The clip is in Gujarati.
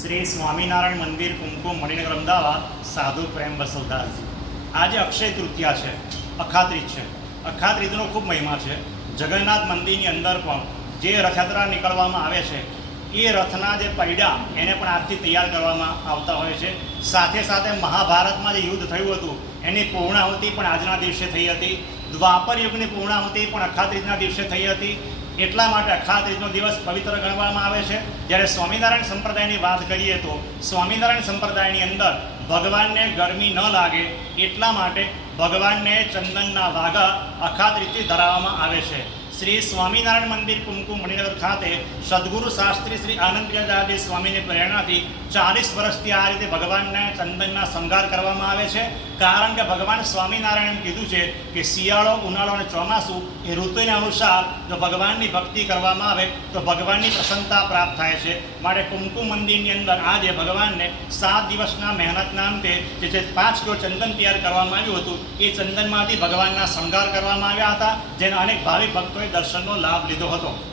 શ્રી સ્વામિનારાયણ મંદિર કુમકુમ મણિનગર અમદાવાદ, સાધુ પ્રેમ બસવદાસજી આજે અક્ષય તૃતીયા છે, અખાત્રીજ છે. અખાત્રીજનો ખૂબ મહિમા છે. જગન્નાથ મંદિરની અંદર પણ જે રથયાત્રા નીકળવામાં આવે છે, એ રથના જે પૈડા એને પણ આજથી તૈયાર કરવામાં આવતા હોય છે. સાથે સાથે મહાભારતમાં જે યુદ્ધ થયું હતું, એની પૂર્ણાહુતિ પણ આજના દિવસે થઈ હતી. દ્વાપર યુગની પૂર્ણાહુતિ પણ અખાત્રીજના દિવસે થઈ હતી. એટલા માટે અખાત્રીજનો દિવસ પવિત્ર ગણવામાં આવે છે. જ્યારે સ્વામિનારાયણ સંપ્રદાયની વાત કરીએ તો સ્વામિનારાયણ સંપ્રદાયની અંદર ભગવાનને ગરમી ન લાગે એટલા માટે ભગવાનને ચંદનના વાઘા અખાત રીતથી ધરાવવામાં આવે છે. શ્રી સ્વામિનારાયણ મંદિર કુમકુમ મણિનગર ખાતે સદગુરુ શાસ્ત્રી શ્રી આનંદપ્રિયદાજી સ્વામીની પ્રેરણાથી ચાલીસ વર્ષથી આ રીતે ભગવાનને ચંદનના શણગાર કરવામાં આવે છે. કારણ કે ભગવાન સ્વામિનારાયણ કીધું છે કે શિયાળો, ઉનાળો અને ચોમાસું એ ઋતુને અનુસાર જો ભગવાનની ભક્તિ કરવામાં આવે તો ભગવાનની પ્રસન્નતા પ્રાપ્ત થાય છે. માટે કુમકુમ મંદિરની અંદર આજે ભગવાનને સાત દિવસના મહેનતના અંતે જે જે પાંચ કિલો ચંદન તૈયાર કરવામાં આવ્યું હતું, એ ચંદનમાંથી ભગવાનના શણગાર કરવામાં આવ્યા હતા. જેના અનેક ભાવિક ભક્તોએ દર્શનનો લાભ લીધો હતો.